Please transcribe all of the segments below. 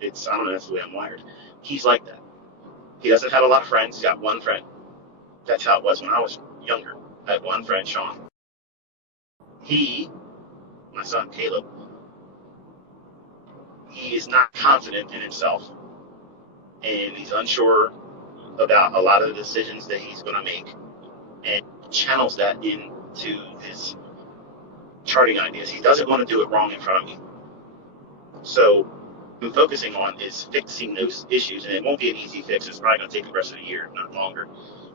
it's I don't know, that's the way I'm wired. He's like that. He doesn't have a lot of friends. He's got one friend. That's how it was when I was younger. I had one friend, Sean. My son Caleb, he is not confident in himself, and he's unsure about a lot of the decisions that he's going to make, and channels that into his charting ideas. He doesn't want to do it wrong in front of me. So what I'm focusing on is fixing those issues, and it won't be an easy fix. It's probably going to take the rest of the year, if not longer,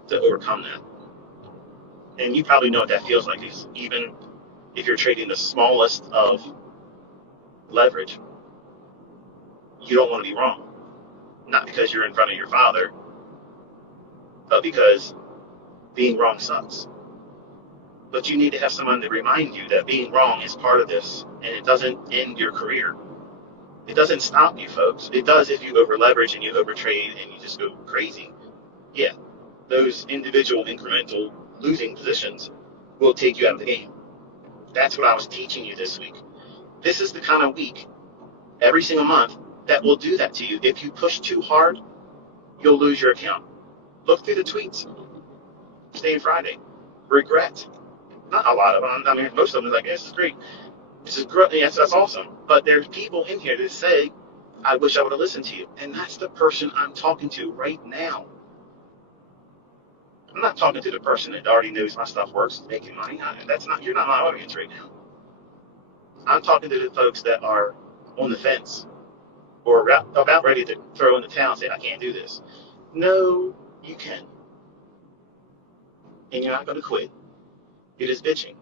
to overcome that. And you probably know what that feels like. Is even if you're trading the smallest of leverage, you don't want to be wrong. Not because you're in front of your father, but because being wrong sucks. But you need to have someone to remind you that being wrong is part of this, and it doesn't end your career. It doesn't stop you, folks. It does if you over leverage and you over trade and you just go crazy. Yeah, those individual incremental losing positions will take you out of the game. That's what I was teaching you this week. This is the kind of week, every single month, that will do that to you. If you push too hard, you'll lose your account. Look through the tweets. Today and Friday. Regret. Not a lot of them. I mean, most of them are like, this is great. This is great. Yes, that's awesome. But there's people in here that say, I wish I would have listened to you. And that's the person I'm talking to right now. I'm not talking to the person that already knows my stuff works, making money. You're not my audience right now. I'm talking to the folks that are on the fence or about ready to throw in the towel and say, I can't do this. No, you can. And you're not going to quit. It is bitching.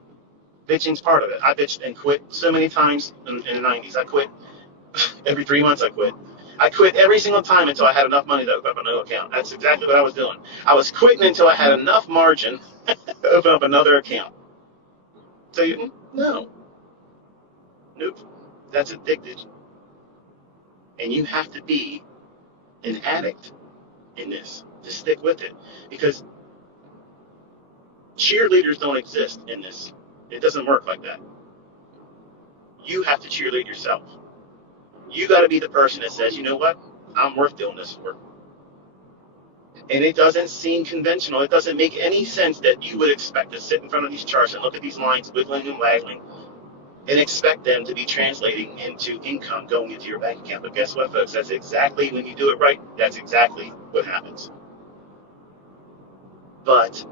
Bitching's part of it. I bitched and quit so many times in the 90s. I quit. Every 3 months I quit. I quit every single time until I had enough money to open up another account. That's exactly what I was doing. I was quitting until I had enough margin to open up another account. So no. Nope. That's addicted. And you have to be an addict in this to stick with it. Because cheerleaders don't exist in this. It doesn't work like that. You have to cheerlead yourself. You got to be the person that says, you know what? I'm worth doing this for. And it doesn't seem conventional. It doesn't make any sense that you would expect to sit in front of these charts and look at these lines wiggling and waggling and expect them to be translating into income going into your bank account. But guess what, folks? That's exactly, when you do it right, that's exactly what happens. But,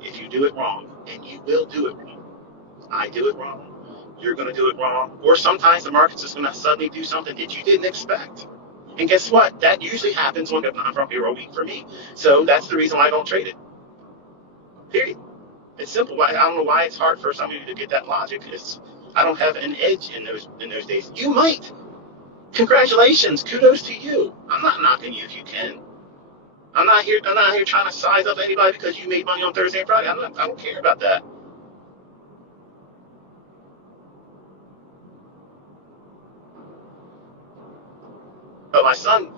if you do it wrong, and you will do it wrong, I do it wrong, you're going to do it wrong, or sometimes the market's just going to suddenly do something that you didn't expect. And guess what? That usually happens on a non-farm week for me. So that's the reason why I don't trade it. Period. It's simple. I don't know why it's hard for some of you to get that logic. I don't have an edge in those days. You might. Congratulations. Kudos to you. I'm not knocking you if you can. I'm not here trying to size up anybody because you made money on Thursday and Friday. I don't care about that. But my son,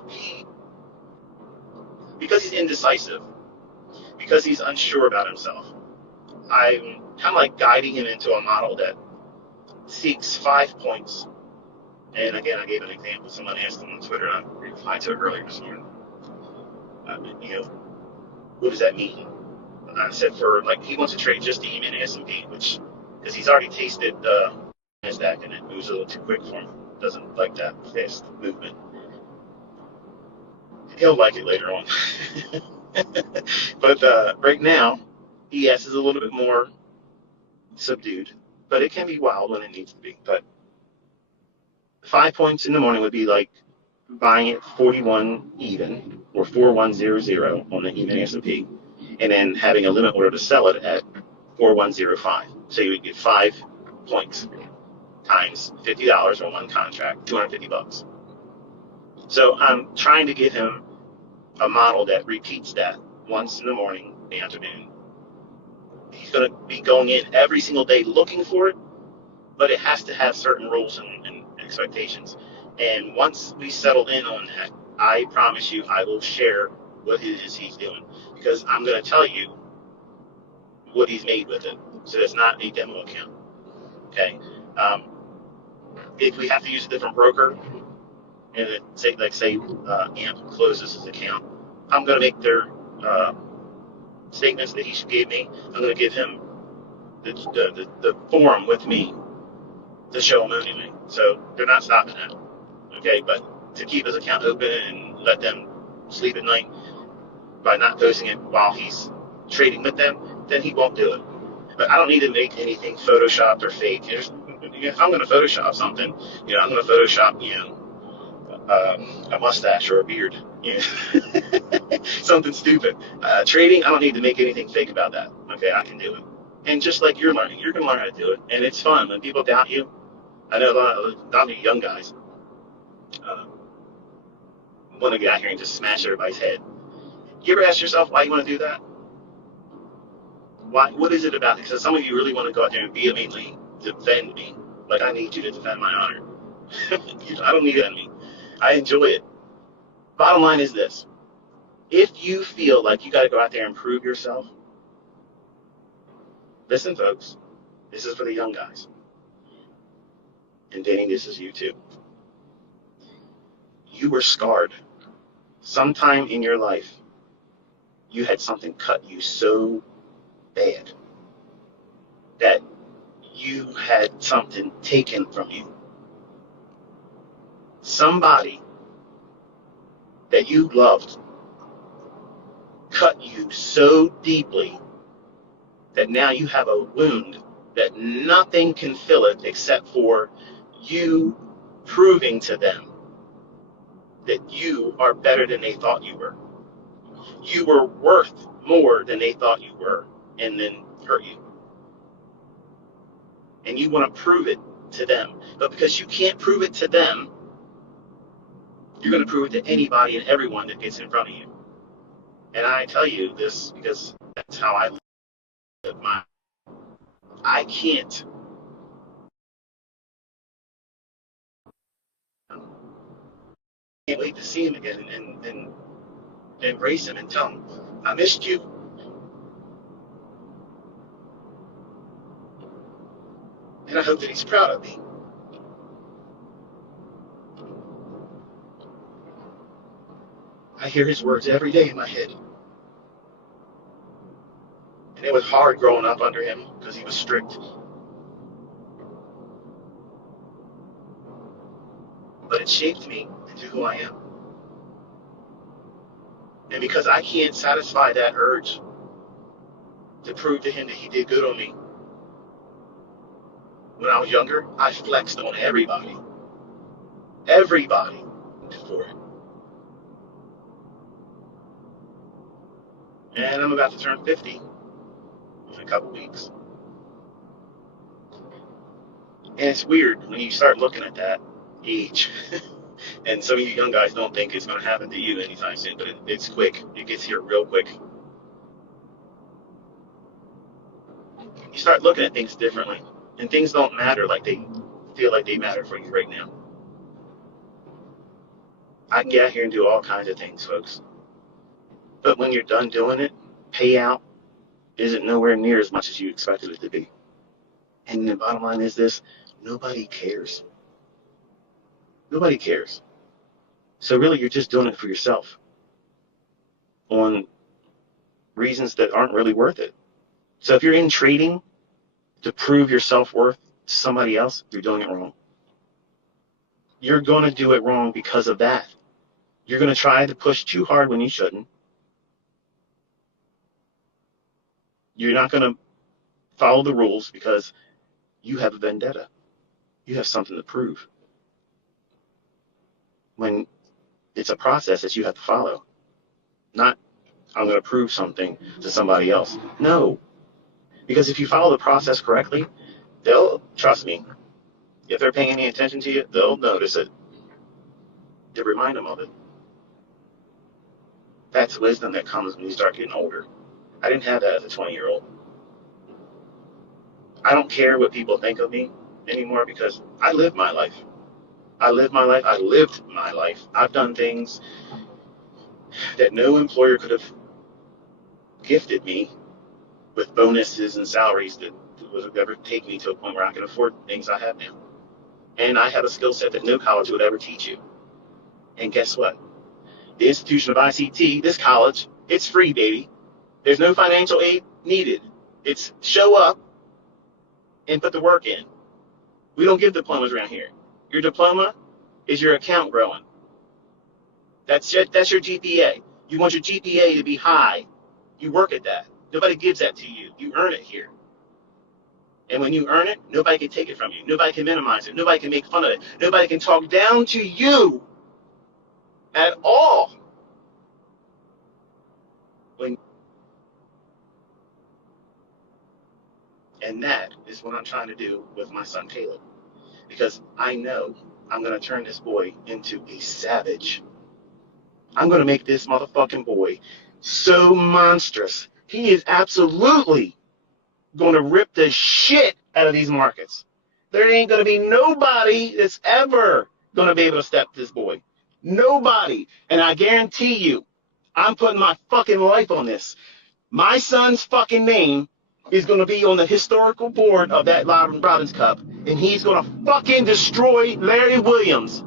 because he's indecisive, because he's unsure about himself, I'm kind of like guiding him into a model that seeks 5 points. And again, I gave an example. Someone asked him on Twitter, and I replied to it earlier this morning. What does that mean? And I said he wants to trade just the EMA and S&P, because he's already tasted NASDAQ, and it moves a little too quick for him. Doesn't like that fast movement. He'll like it later on. But right now, ES is a little bit more subdued, but it can be wild when it needs to be. But 5 points in the morning would be like buying at 41 even, or 4100 on the EMA S&P, and then having a limit order to sell it at 4105. So you would get 5 points times $50 on one contract, $250. So I'm trying to give him a model that repeats that once in the morning, the afternoon. He's going to be going in every single day looking for it, but it has to have certain rules and expectations. And once we settle in on that, I promise you I will share what it is he's doing, because I'm going to tell you what he's made with it. So it's not a demo account. Okay? Um, if we have to use a different broker, and say AMP closes his account, I'm going to make their uh, statements that he gave me. I'm going to give him the form with me to show him anyway. So they're not stopping that. Okay, but to keep his account open and let them sleep at night by not posting it while he's trading with them, then he won't do it. But I don't need to make anything photoshopped or fake. If I'm going to Photoshop something, I'm going to Photoshop, a mustache or a beard, something stupid. Trading, I don't need to make anything fake about that. Okay, I can do it. And just like you're learning, you're going to learn how to do it. And it's fun. When people doubt you, I know a lot of young guys uh, want to get out here and just smash everybody's head. You ever ask yourself why you want to do that? Why? What is it about it? Because some of you really want to go out there and vehemently defend me. Like, I need you to defend my honor. I don't need that in me. I enjoy it. Bottom line is this. If you feel like you got to go out there and prove yourself, listen, folks, this is for the young guys. And Danny, this is you too. You were scarred. Sometime in your life, you had something cut you so bad that you had something taken from you. Somebody that you loved cut you so deeply that now you have a wound that nothing can fill it except for you proving to them that you are better than they thought you were. You were worth more than they thought you were, and then hurt you. And you want to prove it to them. But because you can't prove it to them, you're going to prove it to anybody and everyone that gets in front of you. And I tell you this because that's how I live my. I can't wait to see him again and embrace him and tell him, I missed you. And I hope that he's proud of me. I hear his words every day in my head. And it was hard growing up under him because he was strict. But it shaped me into who I am. And because I can't satisfy that urge to prove to him that he did good on me, when I was younger, I flexed on everybody. Everybody for it. And I'm about to turn 50 in a couple weeks. And it's weird when you start looking at that age. And some of you young guys don't think it's going to happen to you anytime soon, but it's quick. It gets here real quick. You start looking at things differently, and things don't matter like they feel like they matter for you right now. I can get out here and do all kinds of things, folks. But when you're done doing it, payout isn't nowhere near as much as you expected it to be. And the bottom line is this, nobody cares. Nobody cares. So really, you're just doing it for yourself on reasons that aren't really worth it. So if you're in trading to prove your self-worth to somebody else, you're doing it wrong. You're going to do it wrong because of that. You're going to try to push too hard when you shouldn't. You're not going to follow the rules because you have a vendetta. You have something to prove. When it's a process that you have to follow. Not, I'm going to prove something to somebody else. No. Because if you follow the process correctly, they'll, trust me, if they're paying any attention to you, they'll notice it. To remind them of it. That's wisdom that comes when you start getting older. I didn't have that as a 20-year-old. I don't care what people think of me anymore because I lived my life. I lived my life. I lived my life. I've done things that no employer could have gifted me with bonuses and salaries would ever take me to a point where I can afford things I have now. And I have a skill set that no college would ever teach you. And guess what? The institution of ICT, this college, it's free, baby. There's no financial aid needed. It's show up and put the work in. We don't give diplomas around here. Your diploma is your account growing. That's your GPA. You want your GPA to be high. You work at that. Nobody gives that to you. You earn it here. And when you earn it, nobody can take it from you. Nobody can minimize it. Nobody can make fun of it. Nobody can talk down to you at all. And that is what I'm trying to do with my son Caleb. Because I know I'm going to turn this boy into a savage. I'm going to make this motherfucking boy so monstrous. He is absolutely going to rip the shit out of these markets. There ain't going to be nobody that's ever going to be able to step this boy. Nobody. And I guarantee you, I'm putting my fucking life on this. My son's fucking name is going to be on the historical board of that Robins Cup, and he's going to fucking destroy Larry Williams.